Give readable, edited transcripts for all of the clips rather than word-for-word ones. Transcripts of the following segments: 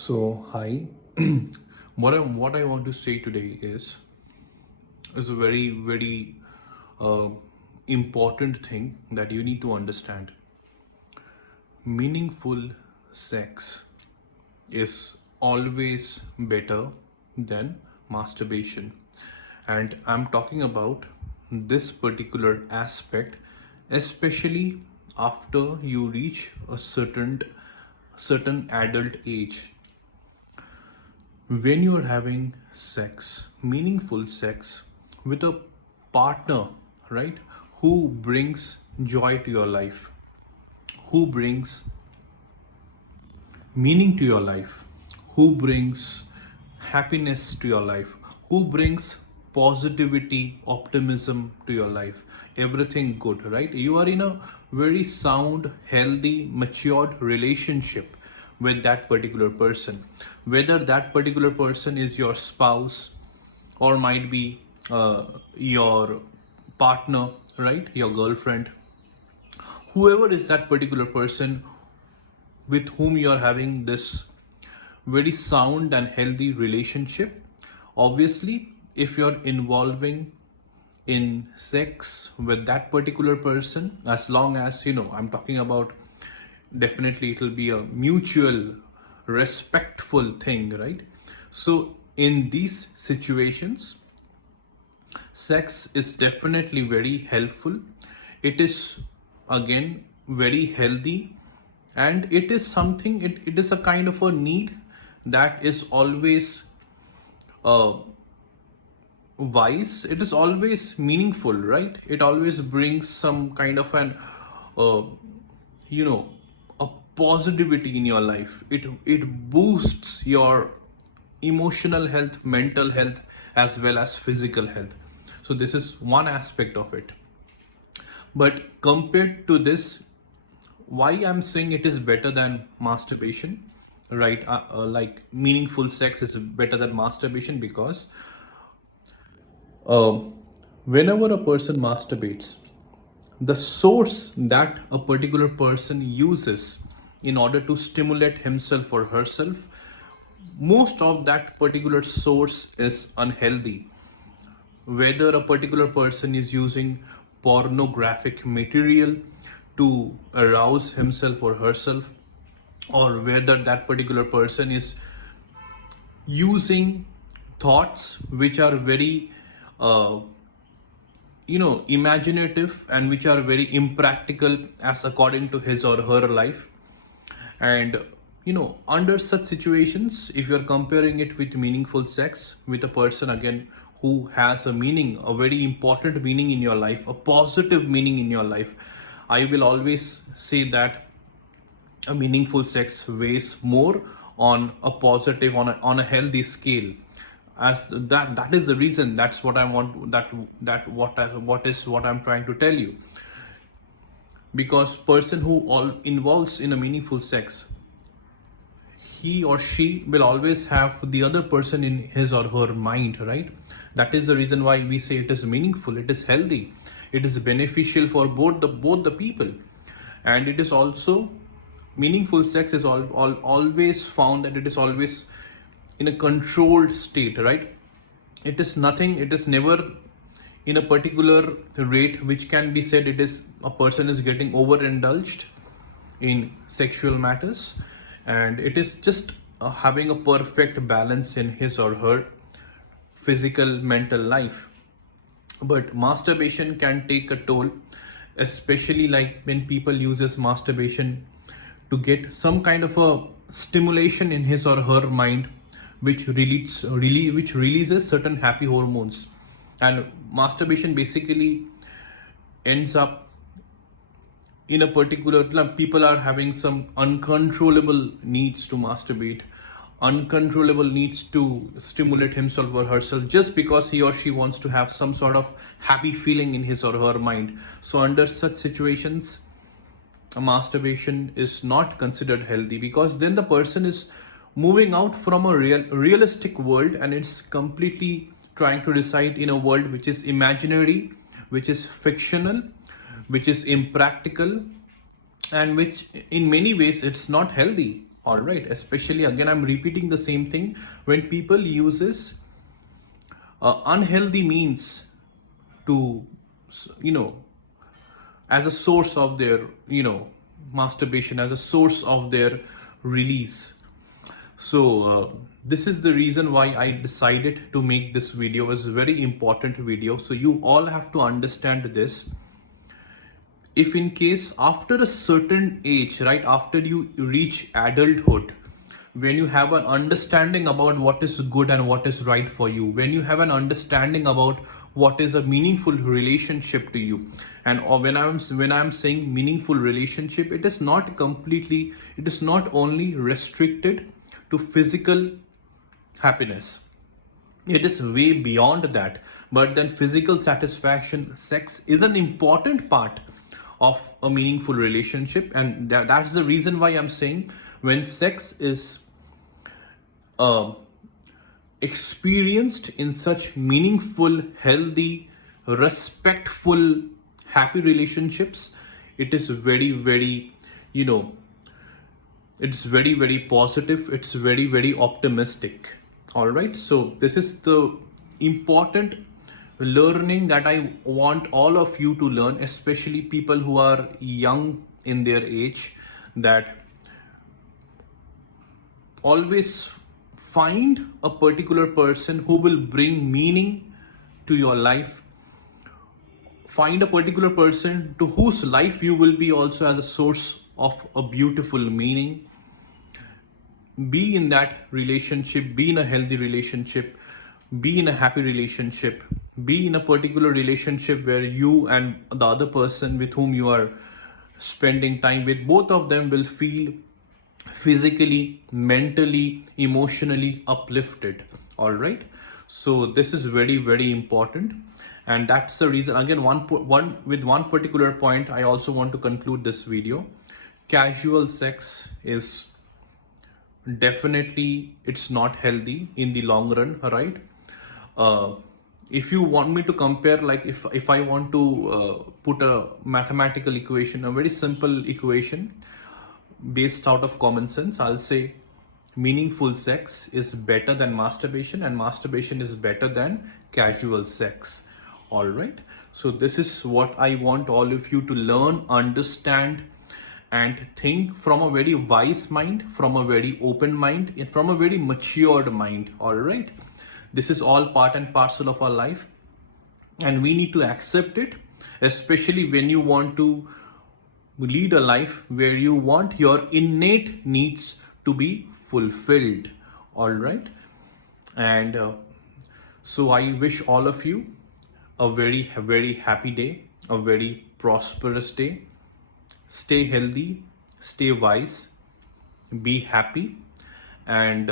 Hi. What I want to say today is a very uh, important thing that you need to understand. Meaningful sex is always better than masturbation, and I'm talking about this particular aspect, especially after you reach a certain adult age. When you're having sex, meaningful sex with a partner, right, who brings joy to your life, who brings meaning to your life, who brings happiness to your life, who brings positivity, optimism to your life, everything good, right? You are in a very sound, healthy, matured relationship with that particular person. Whether that particular person is your spouse or might be your partner, right? Your girlfriend, whoever is that particular person with whom you are having this very sound and healthy relationship. Obviously, if you're involving in sex with that particular person, as long as I'm talking about, definitely it'll be a mutual, respectful thing, right? So, in these situations, sex is definitely very helpful. It is again very healthy, and it is something, it is a kind of a need that is always uh, wise. It is always meaningful, right? It always brings some kind of an uh, you know a positivity in your life. It boosts your emotional health, mental health, as well as physical health. So this is one aspect of it. But compared to this, why I'm saying it is better than masturbation, right? Like meaningful sex is better than masturbation because um, whenever a person masturbates, the source that a particular person uses in order to stimulate himself or herself, most of that particular source is unhealthy. Whether a particular person is using pornographic material to arouse himself or herself, or whether that particular person is using thoughts which are very uh, imaginative and which are very impractical as according to his or her life. And under such situations, if you're comparing it with meaningful sex with a person again who has a meaning, a very important meaning in your life, a positive meaning in your life, I will always say that a meaningful sex weighs more on a positive, on a healthy scale. As that is the reason, that's what I want, what I'm trying to tell you. Because person who all involves in a meaningful sex, he or she will always have the other person in his or her mind, right? That is the reason why we say it is meaningful, it is healthy, it is beneficial for both the people. And it is also, meaningful sex is always found that it is always in a controlled state, right? It is nothing, it is never in a particular rate which can be said it is a person is getting overindulged in sexual matters. And it is just having a perfect balance in his or her physical mental life. But masturbation can take a toll, especially like when people uses masturbation to get some kind of a stimulation in his or her mind, which releases certain happy hormones. And masturbation basically ends up in a particular, like, people are having some uncontrollable needs to masturbate, uncontrollable needs to stimulate himself or herself, just because he or she wants to have some sort of happy feeling in his or her mind. So under such situations, a masturbation is not considered healthy, because then the person is moving out from a realistic world, and it's completely trying to reside in a world which is imaginary, which is fictional, which is impractical, and which in many ways it's not healthy. All right, especially again, I'm repeating the same thing when people uses unhealthy means to, you know, as a source of their, masturbation, as a source of their release. So this is the reason why I decided to make this video as a very important video. So you all have to understand this. If in case after a certain age, right, after you reach adulthood, when you have an understanding about what is good and what is right for you, when you have an understanding about what is a meaningful relationship to you, and or when I'm saying meaningful relationship, it is not completely, it is not only restricted to physical happiness, it is way beyond that. But then physical satisfaction, sex is an important part of a meaningful relationship, and that's the reason why I'm saying when sex is uh, experienced in such meaningful, healthy, respectful, happy relationships, it is very, very, you know, it's very, very positive, it's very, very optimistic. All right, so this is the important learning that I want all of you to learn, especially people who are young in their age, that always find a particular person who will bring meaning to your life. Find a particular person to whose life you will be also as a source of a beautiful meaning. Be in that relationship, be in a healthy relationship, be in a happy relationship, be in a particular relationship where you and the other person with whom you are spending time with, both of them will feel physically, mentally, emotionally uplifted. All right, so this is very, very important, and that's the reason. Again, one particular point I also want to conclude this video. Casual sex is definitely, it's not healthy in the long run, right? uh, if you want me to compare, like if I want to put a mathematical equation, a very simple equation based out of common sense, I'll say meaningful sex is better than masturbation, and masturbation is better than casual sex. All right, so this is what I want all of you to learn, understand, and think from a very wise mind, from a very open mind, and from a very matured mind. All right, this is all part and parcel of our life, and we need to accept it, especially when you want to lead a life where you want your innate needs to be fulfilled. All right, and so I wish all of you a very, very happy day, a very prosperous day. Stay healthy, stay wise, be happy, and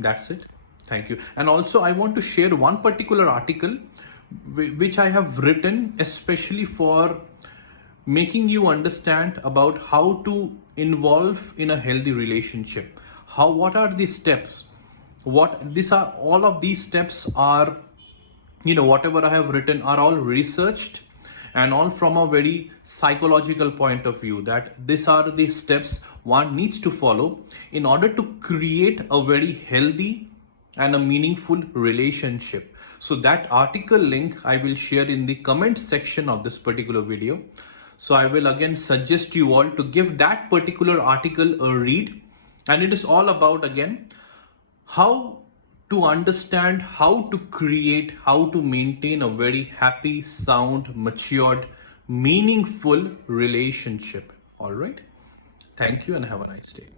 that's it. Thank you. And also, I want to share one particular article which I have written especially for making you understand about how to involve in a healthy relationship. What are the steps? All of these steps are, whatever I have written are all researched and all from a very psychological point of view, that these are the steps one needs to follow in order to create a very healthy and a meaningful relationship. So that article link I will share in the comment section of this particular video. So I will again suggest you all to give that particular article a read, and it is all about, again, how to understand, how to create, how to maintain a very happy, sound, matured, meaningful relationship. All right. Thank you and have a nice day.